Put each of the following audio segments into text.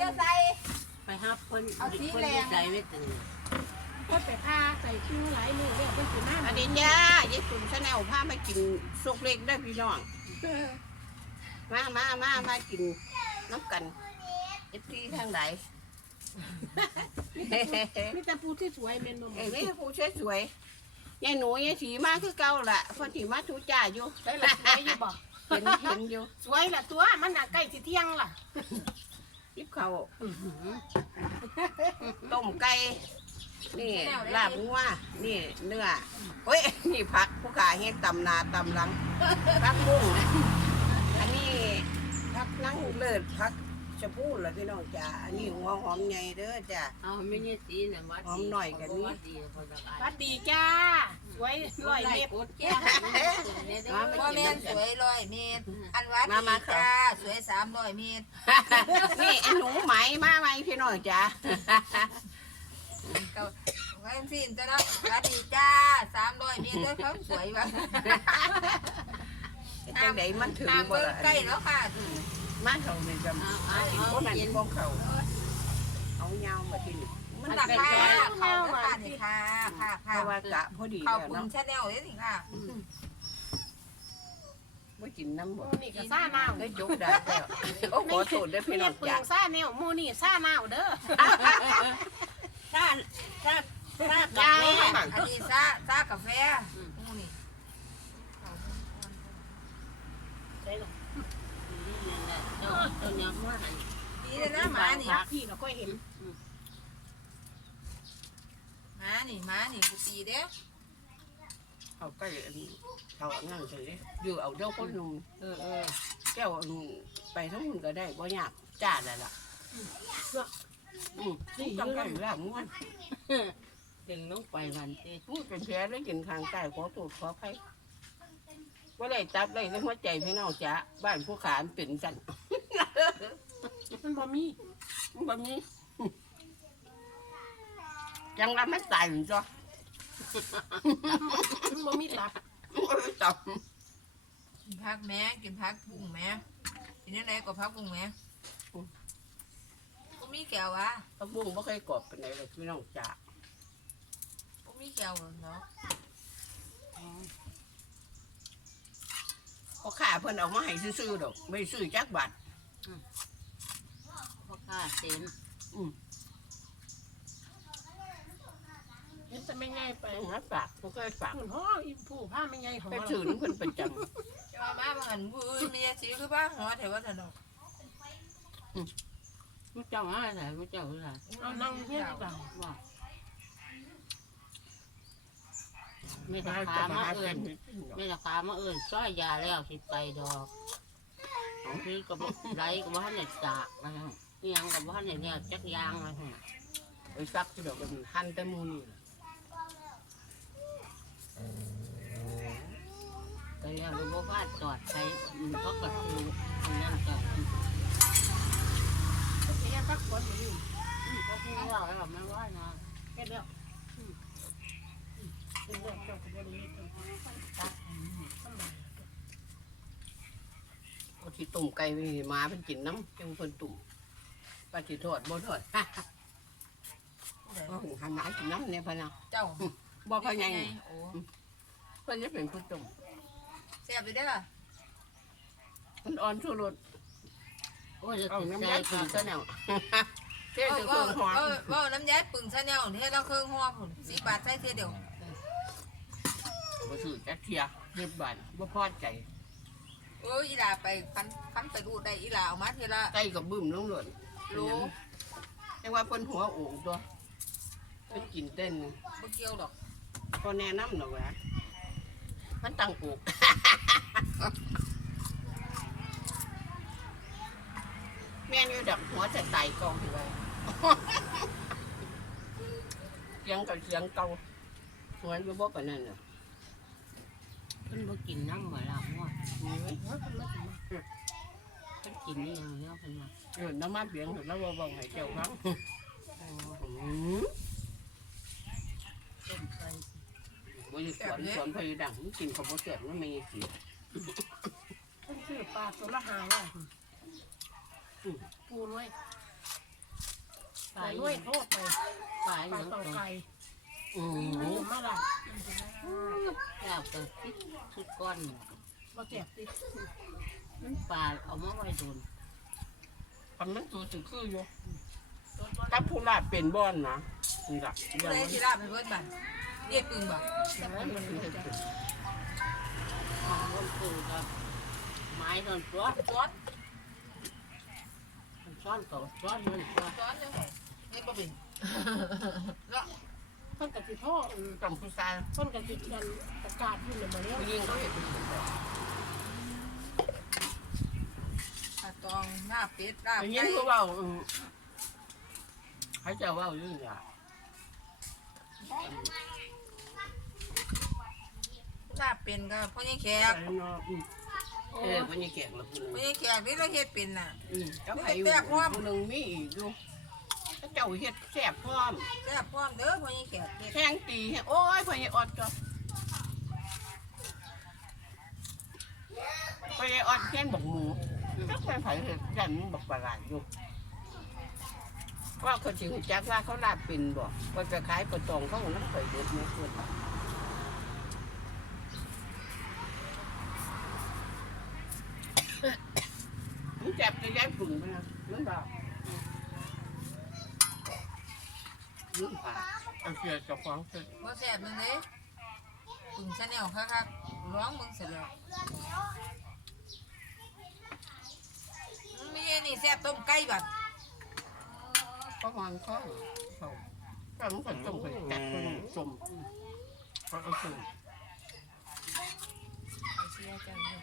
จะใส่ไปหับคนเอาสีคนแดงดีใจไม่ตื่นก็ไปผ้าใส่คิ้วหลายมือเนี่ยเป็นสีหน้าอันนี้ย่ายายตุ่มชาแนลพามากินสุกเล็กได้อพี่น้อง มามามามากินน้ำกันเอฟซีทางไหนมีแต่ปูที่สวยเมนนมเอ้ยนี่ผู้ช่วยสวยยายหนูยายสีมาคือเก่าละเพอถีมาทุจ่าอยู่ได้ละสวยอยู่บ่เห็นเห็นอยู่ สวยละตัวมันน่ะใกล้สิเที่ยงล่ะ ยิบเขาวต้มไก่ นี่ลาบงัว นี่เนื้อเฮ้ย นี่ผักผู้ขาเฮ็ดตำนาตำหลังผักบุ้งอันนี้ผักนั่งเลิศผักชะพูดละพี่น้องจ้าอันนี้หัวหอมใหญ่เด้อจ้าเอาไม่ใช่สีน่ะวัดหอมหน่อยกันนี่ วัดดีพอสบายวัดดีจ้า สวยร้อยเมตรกดแก้เนี่ยเด้อพ่อแม่นสวยร้อยเมตร อันวัดดีจ้าสวยสามร้อยเมตรนี่ไอ้หนูไหมมาไหมพี่น้องจ้าก็ไว้สิ้นจะเนาะวัดดีจ้าสามร้อยเมตรด้วยความสวยว่ะจังไดมันถึงตามบ่เบิ่งล่ะใกล้แล้วค่ะมาเขาเนี่ยจะเอาเอาเอาอีกเอาคนนั้นเย็นบ่เขาเอายาวมาที่นี่ มันหนักค่ะเขาค่ะนี่ค่ะค่ะเพค่ะราะว่ากะพอดีขอบแล้วคุณเนาะชาแนลเลยสิค่ะบ่กินน้ำบ่นี่ก็ซ่าหนาวได้จกได้แล้วโอ้ขอโทษด้วยพี่น้องเปลืจ้าองซ่าแนวมูนี่ซ่าหนาวเด้อถ้าถ้าถ้าจ้ากับแม่อันนี้ซาซากาแฟนี่เจ้าเจ้ายังว่าหันดีเลยนะหมานี่พี่เราก็เห็นห มานี่หมานี่กูตีเด้เอาใกล้อันเขาอันนั่นเลยอยู่เอาเจ้าคนหนุ่มเออเออเจ้าอันไปทั้งนู้นก็ได้บ่ยากจ้าแล้วล่ะอืมนี่จังได๋ล่ะม่วนดึงลงไปวันเต้พูดเป็นแผลแล้วกินทางใต้ขอโทษขออภัยบ่ได้จับได้ในหัวใจพี่น้องจ้าบ้านผู้ขานเป็นจันมันบ่มีบางนี้ ยังรับไม่ตายอยู่จ้ะมันบ่มีตับตับกินพักแม่กินพักบุ้งแม่กินยังไงก็พักบุ้งแม่กูมีแก้ววะตะบุ้งไม่เคยกรอบเป็นไรเลยพี่น้องจ๋ากูมีแก้วเนาะเพราะข้าเพิ่นเอามาให้ซื้อๆดอกไม่ซื้อจักบาทพ่อข้าเต็มเห็ นแต่ไม่ง่ายไปไปหาฝากไม่เคยฝากหุ่นห้ออีผู้ผ้าไม่ง่ายของไปเราถือน้ำเพิ่นประจจะมามาเหมือนบุ้ยมีสีคือบ้าหัวแถวว่าถนนไม่เจ้าอะไรไม่เจ้าอะไรเอานั่งเพื่อนดีกว่าว่าไม่ำราหาคาจะมามาหาเอื่เงินนไม่ราคามาเอื่นซ้อยยาแล้วสิไปดอกคือกับไรกับว่าเนี่ยจากนะฮะนี่ยังกับว่าเนี่ยเนี่ยจักยางนะฮะ ไปซักที่ดอกกันหันแต่มูนี่ล่ะ แล้วรู้ว่าจอดใช้เพราะกระตูอันนั้นจอดเสียพักผ่อนอยู่นี่ก็พูดว่าแล้วไม่ว่านะแค่เดียวเป็นเรื่องเจ้าขบวนนี้เอาที่ตุ่มไก่ไปให้หมาเป็นกินน้ำจังเพิ่นตุ่มปลาสิทอดบ่ทอดเอาหันหมากินน้ำเนี่ยพะนะเจ้าบ่เขายังโอ้เพิ่นจะเป็นผู้ตุ่ม แซ่บไปได้ป่ะมันอ่อนชั่วรสโอ้ยจะเอาถึงน้ำใจยาคุกินณซะแนวเท่เออจะเครื่องหอมเออเออน้ำย้ายปึ่งชาแนลเนี่ยเราเครื่องห่อผุนสีบาทใส่เทียเดียวบ่ซื้อจักเทียเรียบบานบ่พอใจเอออีหลาไปคันคันไปรูดได้อีหลาเอามาเทียละไก่กับบึ้มลงหล่นรู้แต่ว่าเพิ่นหัวโอ่งตัวเพิ่นกินเต้นบ่เกี่ยวดอกก็แนะนำหน่อยวะ มันตั้งอกแม่นอยู่ดับหัวจะไตกองอยู่ไว้เสียงกับเสียงเก่าหัวอยู่บ่ปานนั้นน่ะเพิ่นบ่กินน้ำเหมือนเราเนาะมีไหมเพิ่นกินนี่อย่างเดียวเพิ่นว่าเออน้ำมาเบียงแล้วบ่บอกให้เจ้าฟังอืมต้มไก่ บ่ได้สอนสอนพยดังมันกินข้าวบ่แซ่บมันไม่สิต้องซื้อปลาตัวละห้าร้อยปูน้อยใส่ด้วยโทษไปปลายปลายังต่อตัวไก่อืหมูมมาละแล้วก็คิดชุดก้อนมาเจ็บติมันปลาเอามาไว้โดนทำนั้นตัวสิคืออยู่กับผู้ลาบเป็นบ้อนนะนี่ล่ะผู้ยังใดมันสิลาบไปเบิดบัด เรียกปืนบ่แต่ว่ามันป็นจะของบนคือกับไม้โดนตัวซ้อนซ้อนกับซ้อนมันตัวซ้อนจังไดนี่บ่เป็นเนาะเพิ่นกะสิโทษจำผู้ชายเพิ่นกะสิกันประกาศอยู่เลยมาแล้วยิงเขาเห็นเป็นคนแบบปลาตองหน้าเป็ดลาบอย่าไก่นี้เขาเว่าอืมเขาจะเว่าเรื่องย่า ลาบเป็นก็พ่อใหญ่แขแต่กเนาะอืมเออวันนี้แกงละคุณพ่อใหญ่แขกนี่เราเฮ็ดเป็นน่ะอืมเจ้าไผ่อยู่ผู้หนึ่งมีอีกอยู่เจ้าเฮ็ดแซ่บพร้อมแซ่บพร้อมเด้อพ่อใหญ่แขกเฮ็ดแข้งตีให้โอ้ยพอยายออดจ้ะพอยายออดแข้งบักหมูจักแม่นไผเห็ดยันมันบักประหลาดอยู่ว่าเขาสิรู้จักว่าเขาลาบเป็นบ่ว่าจะขายปลาตองเขาน้ำไปเด็ดแม่เพิ่นมัน จับจะย้ายปุ่นไปนะมันบ่ยืมผ่าเอาเสียเจ้าของเสร็จบ่แซ่บนั่นเด้ปึงชาแนลคักๆร้องมึงเสร็จแล้วมีอันนี่แซ่บต้มไก่บัดประมาณข้าวเขาก็มันก็ต้มไปแกะเป็นสมก็เอาสมเสียจังเลย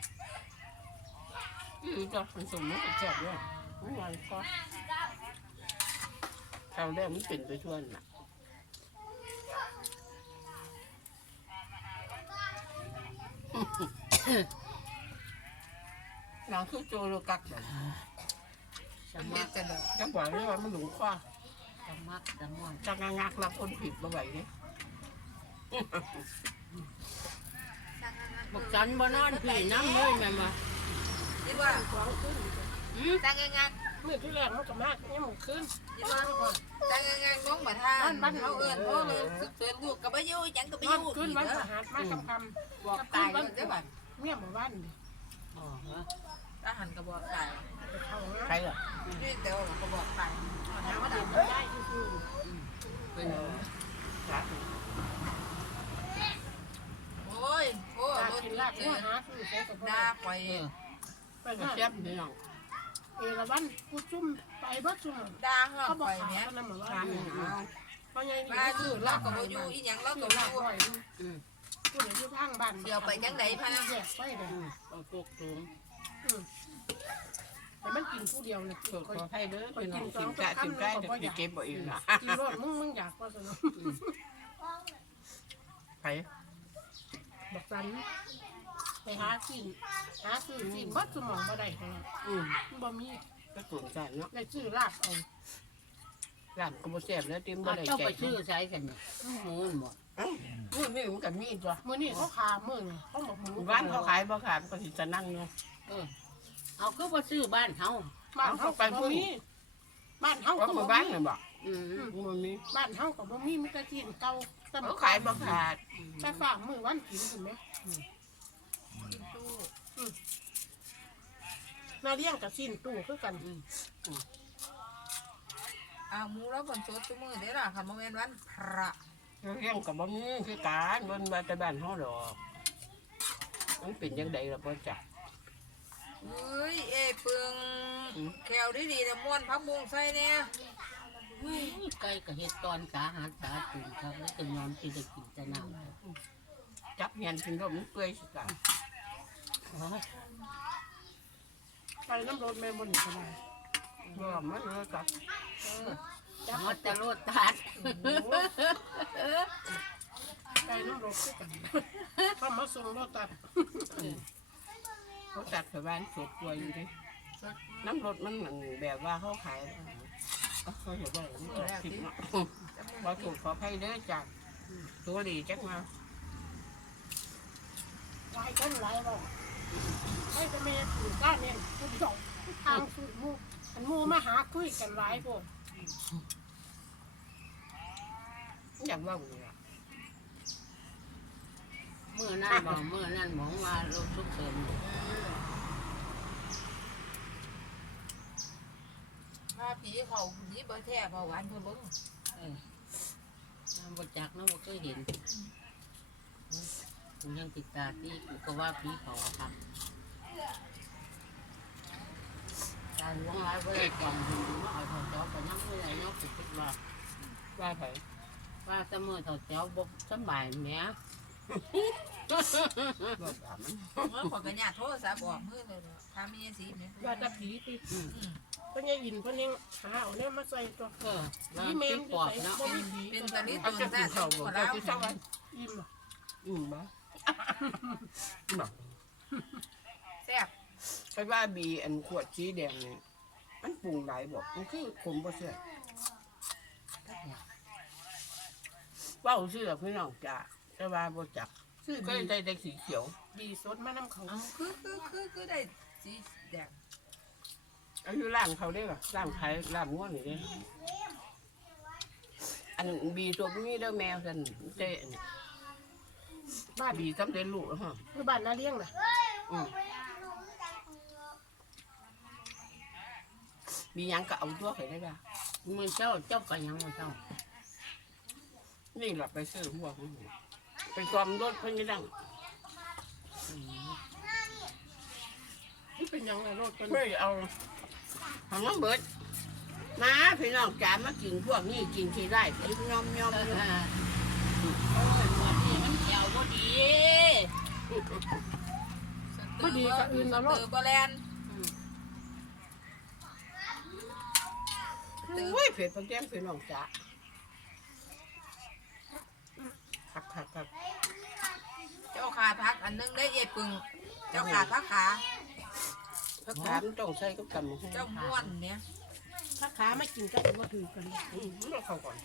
อือจะเป็นสมมันก็แซ่บด้วยประมาณข้าวคราวแรกมันเป็นไปทั่วน่ะนางคือโจโลกักแบบสเฮ็มัดครจังเลยจังหวะนี้ว่ามันหลงคว้าสมัครสมอนจังงักรับคนผิดมาไหวเนี่ยบอกจันบ่นอนพี่น้ำเลยแม่มา คิดว่าของขึ้นอืมตั้งงักมือที่แรกมันก็มากยังมันขึ้นๆคิดว่าตั้งงักๆน้องบ่ทานบ้านเฮาเอิ้นเฮาเลยเตือนลูกก็บ่อยู่จังก็บ่นออนยู่ขึ้นนี่วันเด้สอหัสมาคำคำบอกตายแล้วเด้อบัดเมียหมู่บ้านอ๋อเหรอทหารก็บอกตายเขาใครล่ะนี่แต่ว่าก็บอกตายหาว่าเด็กได้คือเป็นรักโอ้ยโอ้ตายรถกินลาบหัวหาคือใช้กับด่าข่อยเออ ไปก็หาแซ่บนี่น้องเอราวันกูจุ่มไปบ่จุ่มด่าเฮาเขาบอกข่อยขาแหม่เขานำมาว่าทานหาเพราะไงว่าอยู่เราก็บ่อยู่อีหยังเราก็ก็บ่ลาอยู่บ่อยอืมกูเดี๋ยวอยู่ทางบ้านแยกไปเลยอืมเอาพวกสูงแต่มันกินผู้เดียวเลยขอให้เด้อพี่น้องกินกะกินใกล้เดี๋ยวเก็บบ่อีกนะกินรสมึงมึงอยากว่าสนุกไปบอกสันไป หาสินหาซื้อสินวัดสมองบ่ได้ขนาดอืมบ่มีก็สนใจเนาะได้ซื้อลาบเอาร้านก็บ่แซ่บแล้วเต็มบ่เอาได้เจ้าใจไปซื้อใช้กันเนี่ยหมูหมดนี่นี่มันก็มีตัวมื้อนี้เขาขามื้อนี่เขาบอกหมูบ้านเขาขายบ่ขายก็สิจะนั่งอยู่เออเอาคือว่าซื้อบ้านเขาบ้านเฮาก็บ่มีบ้านเฮาว่าก็หบ่มู่มีบ้านน่ะบ่อืมบ่มีบ้านเฮาก็บ่มีมีแต่ที่เก่าแต่เขาขายบ่ขาดแต่ฝากมื้อวันกินถูกไหม นาเลี้ยงกับสิ้นตู้คือกันอ้าวหมูเราเพิ่นสดซุมื้อเด้อล่ะค่ะบ่แม่นวันพระเรื่องก็บ่มีคือการเบิ่นว่าแต่บ้านเฮาดอกมันเป็นจังไดล่ะบ่จักเอ้ยเอ้ยปึงแขวดีๆแล้วม่วนพักบุงใส่แน่ไก่กับเห็ดตอนสาหัสสาตื่นครับแล้วก็นอนที่ได้กินแต่น้ำ จับเงียนกินรมเปื่อยสิจ้ะโอ้ยไปน้ำรถแม่บ่นี่ก็ได้บ่มันเลยจับจับมันจะโลดตัดไปน้ำรถคือกันเขามาส่งรถตัดเขาจัดไปบ้านสดกลัวอยู่ดิน้ำรถมันเหมือนแบบว่าเขาขายเขาเห็นว่ามันออกผิดเนาะบ่ถูกขอให้เด้อจ้ะตัวดีจักมา หลายคนหลายบ่ให้จะไม่ถูกก้านเนี่ยทุกดอกทางสุดมูอันมูมาหาคุยกันหลายพวกอยากเว่าอยู่ล่ะเมื่อนั่นบอกเมื่อนั่นมองว่าโรคทุกเสริมถ้าผีเขาผีเบอร์แท้เบาหวานเพิ่นเบิ่งน้ำบดจักน้ำบดเคยเห็น กูยังติดตาที่กูก็ว่าผีเขาครับการล้วงร้ายก็เลยกล่องถึงว่าเอาถอดจอไปนั่งไม่ได้เนาะกูคิดว่าว่าไผว่าเสมอถอดจอบกสบายแหม่บ่ถามมันเมื่อขอยก็ญาติโทรศัพท์ออกมือเลยเนาะถ้ามีสีแม่ว่าแตะผีติเพิ่นยังยินเพิ่นยังหาเอาเนี่ยมาใส่ตัวเออว่าผีแมผีนปอบเนาะ บ่มีผีเป็นตะลิเอาตุนจะกิซะนข้าวบ่คนเจ้าเราสิเช้าวันอิ่มบ่ อืมบ่บ่ แซ่บไปว่าบีอันขวดสีแดงเนี่ยมันปรุงหลายบ่มันคือขมบ่เสียเว้าชื่อพี่น้องจ้าแต่ว่าบ่จักซื้อก็บีได้แต่สีเขียวบีสดมานํเขาเอาคือคือคือคือได้สีแดงเอาอยู่ร้านเขาได้ป่ะร้านขายร้านง่วนนี่เด้อันบีตัวนี้เด้อแมวกันเจ๊อัน บ้าบีสำเร็จลูกแล้วฮะคือบ้านนาเลี้ยงน่ะอืมมีหยังก็เอาตัวไปได้ป่ะมือเจ้าเจ้าไปยังมือเจ้า นี่หลับไปซื้อหัวของหนูไปซ้อมรถเพิ่นยังดังอืมนี่เป็นหยังไงรถเพิ่นเพื่อเอาของน้องเบิดมาพี่น้องจ๋ามากินพวกนี้กินที่ได้กินยอมยอมเอออยู่ โอ้ยหมดนี่มันเกี่ยวบ่ดี บ่ดีก็อื่นเอารถ ตือบ่แลนอืมโอ้ยเผ็ดปังแก้มพี่น้องจ๋าคักคักคักเจ้าขาพักอันนึงได้เย็ดปึง เจ้าขาพักขา พักถามต้องใส่กับตำบักหุ่งเจ้าม้วนเนี่ยถ้าขามากินก็บ่ถือกันอืมเราเข้าก่อน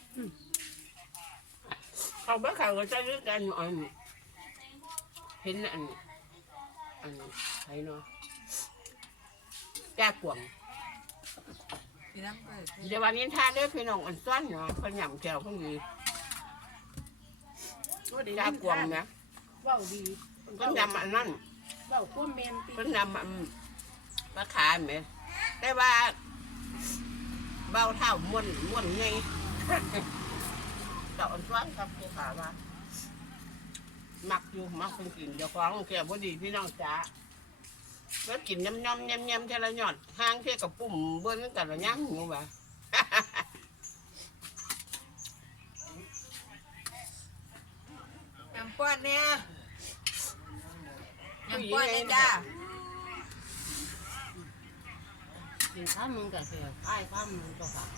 เขาบ้าเขาก็จะเลือกกันอัน เห็นอันอันไหนเนาะแก้กวงพี่น้ำเอ้ยเดี๋ยววันนี้ทานเด้อพี่น้องอันซ้อนเนาะเพิ่นหยำแก้วเพิ่นดีบ่ได้แก้กวงนะเว้าดีเพิ่นยำอันนั้นเว้าความแม่นติเพิ่นยำอันมะขามแหมแต่ว่าเบาเท่าม้วนม้วนไงเจ้าอันซ้อนครับผู้ขาว่า มักอยู่มักเพิ่นกินเจ้าของแก่บ่ดีพี่น้องจ๋าแล้วกินยำยำยำยำเทละหยอดห้างเท่กับปุ่มเบิ้ลกันละย่ำอยู่ว่ะยำป้อนเนี่ยยำป้อนเนี่ยจ้ากินข้าวมึงก็เสียไอ้ข้าวมึงก็ฝาก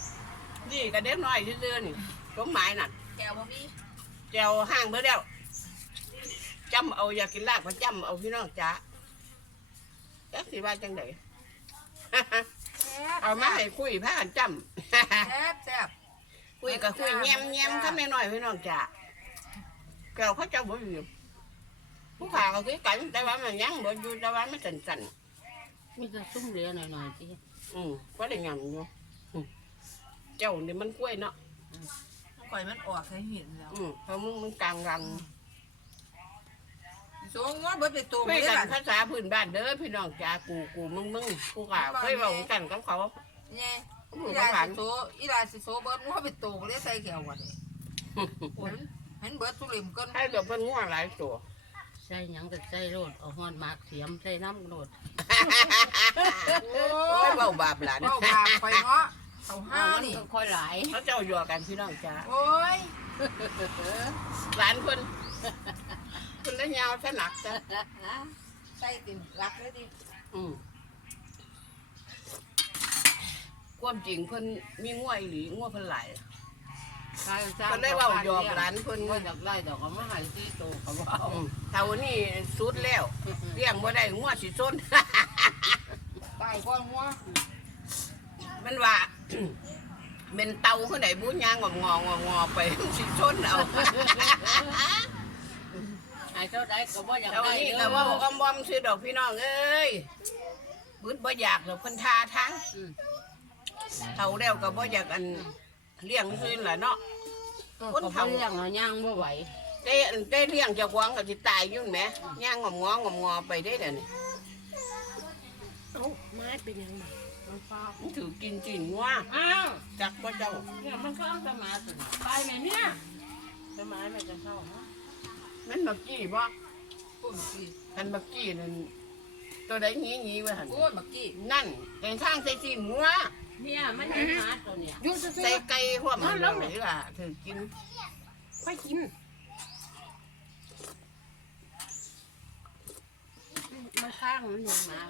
นี่กระเด็นน้อยซื่อๆนี่ต้นไม้น่ะแก้วบ่มีแจวห้างเบิดแล้ว จำเอาอยากกินลากก็จำเอาพี่น้องจ๋าจักสิว่าจังไดแซ่บเอามาให้คุยพากันจแซ่บแซ่บำคุยกับคุยแง้มแง้มข้าไม่น้อยพี่น้องจ๋าแก้วเขาเจ้าบ่อยู่ผู้ขาก็คือกันแต่ว่ามันยังบ่อยู่แต่ว่ามันสั่นมีแต่ซุ่มเหลือหน่อยๆที่ๆอืมก็ได้งามอยู่อืมเจ้านี่มันกล้วยเนาะข่อยมันออกให้เห็นแล้วอืมเพราะมึงมันกลางรัง โซงว่าเบิดไปตัวคุยเลยกันบัดภาษาพื้นบ้านเด้อพี่น้องจ๋ากูกูมึงมึงกูขาเคยบอกกันกับเขาเนี่ยอือีมลากับหลานสิโซอีลาสิโซเบิดว่าไปตัวเลยใส่แก้ววันนี้โอ้ยเห็นเบิดทุเรศเกินให้ตัวเป็นงัวหลายตัวใส่หยังก็ใส่โรดเอาหอนหมากเสียมใส่น้ำโรดโอ้โอ้ยยเบาบาปหลานเบ้าบาข่อยเนาะเอาห้าเอามันนี่ก็ค่อยหลายเขาเจ้าอยู่กันพี่น้องจ๋าโอ้ยหลานคน คนละยาวถนักจ้ะใส่ติ่มรักเลยดิอืมความจริงเพิ่นมีงัวอีหลีงัวยเพิ่นหลายใช่ใช่เพิ่นได้เว้าหยอกหลานเพิ่นว่าอยากได้ดอกก็มาให้ที่โตเขาว่าเอาเท่านี้สุดแล้วเลี้ยงบ่ได้งัวสิส้นตายก้อนหัวมันว่า เป็นเตาเขาไหนบุญยางงองงองอไป สิส้นเอา ไอ้เจ้าได้ก็บ่อยากเท่าได้นี้เด้ก็ว่าอมๆซื้อดอกพี่น้องเอ้ยบุญบ่อยากหรอกเพิ่นทาทั้งอืมเท่าแล้วก็บ่อยากอันเลี้ยงซื่อล่ะเนาะ คนก็เฒ่าเลี้ยงอะย่างบ่ไหวได้ได้เลี้ยงเจ้าของก็สิตายอยู่แหมย่างงอมงองอมงอไปได้เดี๋ยวนี้เอ้าไม้เป็นยังไงมันฟ้ามันถือกินกินงัวอ้าวจักบ่เจ้าเนี่ยมันก็เอาสมาสิไปไหมเนี่ยสมาไม่จะเข้าฮะ มันบักกี้บ่ปุ่นกี้คันบักกี้นั่นตัวใดงี้งี้ว่าหั่นโอ้ยบักกี้นั่นแต่ทางใส่ซีนงัวเนี่ยมันเห็นหมาตัวเนี่ยอยุ่จะซื้ใส่อไก่หัวมันแล้วไหนล่ะถือกินค่อยกิน มันข้างมันอยู่หมา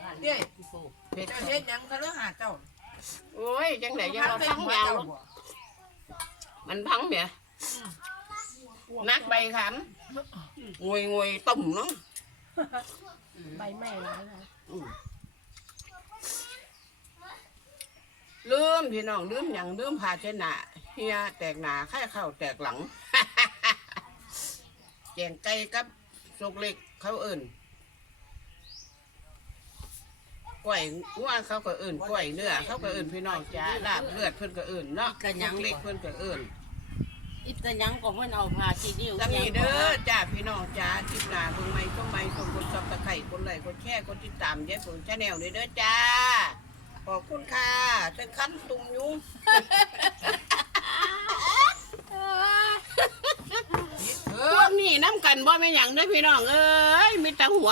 บ้านเย้ที่ปลูกเผ็ดเจ้าเฮ็ดหยังเขาเรื่องหาเจ้าโอ้ยจังไดยังพัเอาไปพังหัวยางเจ้าลูกบ่มันพังเมีย นักใบขำงวยงวยตุ่มเนาะใบไม้ร้ายนะอืมลืมพี่น้องลืมหยังลืมพาเชดหนาเฮียแตกหนาไข่เข้าแตกหลังแจงไก่กับสุกเล็กเขาเอิ่นกล้วยงัวเขาก็เอิ่นกล้วยเนื้อเขาก็เอิ่นพี่น้องจ้าลาบเลือดเพิ่นก็เอิ่นเนาะสุกเล็กเพิ่นก็เอิ่น อิตายังก็เพิ่นเอาผ้าชีนิ้วสามีเด้อจ้าพี่น้องจ้าทิพนาเบิ่งไม่ต้องไม่ส่งกดซับตะไคร่กดไลค์กดแชร์กดติดตามยายฝนชาแนลด้วยเด้อจ้า ขอบคุณค่ะถึงขั้นตุ่มยุงเอพอวกนี้น้ำกันบ่แม่นหยังเด้อพี่น้องเอ้ยมีแต่หัว